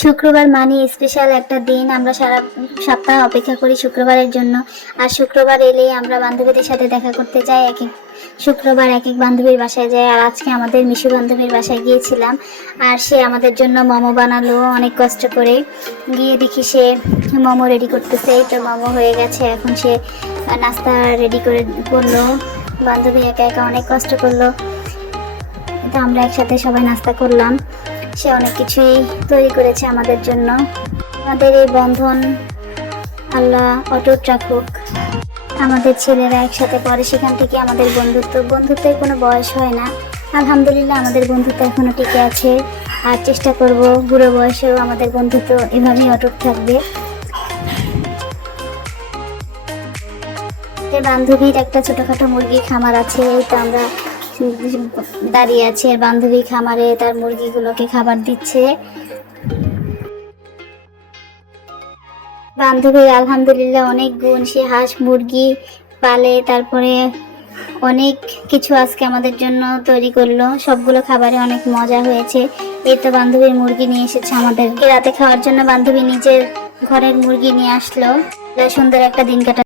শুক্রবার মানে স্পেশাল একটা দিন। আমরা সারা সপ্তাহ অপেক্ষা করি শুক্রবারের জন্য। আর শুক্রবার এলেই আমরা বান্ধবীদের সাথে দেখা করতে যাই। এক এক শুক্রবার এক এক বান্ধবীর বাসায় যাই। আর আজকে আমাদের মিশু বান্ধবীর বাসায় গিয়েছিলাম। আর সে আমাদের জন্য মোমো বানালো অনেক কষ্ট করে। গিয়ে দেখি সে মোমো রেডি করতেছে। এই তো মোমো হয়ে গেছে, এখন সে নাস্তা রেডি করলো। বান্ধবী একা একা অনেক কষ্ট করলো। তো আমরা একসাথে সবাই নাস্তা করলাম। সে অনেক কিছুই তৈরি করেছে আমাদের জন্য। আমাদের এই বন্ধন আল্লাহ অটুট রাখুক। আমাদের ছেলেরা একসাথে পড়ে, সেখান থেকে আমাদের বন্ধুত্বের কোনো বয়স হয় না। আলহামদুলিল্লাহ আমাদের বন্ধুত্ব এখনো টিকে আছে। আর চেষ্টা করব বুড়ো বয়সেও আমাদের বন্ধুত্ব এভাবেই অটুট থাকবে। বান্ধবীর একটা ছোটখাটো মুরগির খামার আছে। এই তো আমরা দাঁড়িয়ে আছি, আর বান্ধবী খামারে তার মুরগিগুলোকে খাবার দিচ্ছে। বান্ধবীর আলহামদুলিল্লাহ অনেক গুণ। সে হাঁস মুরগি পালে, তারপরে অনেক কিছু আজকে আমাদের জন্য তৈরি করলো। সবগুলো খাবারে অনেক মজা হয়েছে। এই তো বান্ধবীর মুরগি নিয়ে এসেছে আমাদেরকে রাতে খাওয়ার জন্য। বান্ধবী নিজের ঘরের মুরগি নিয়ে আসলো। সুন্দর একটা দিন কাটা।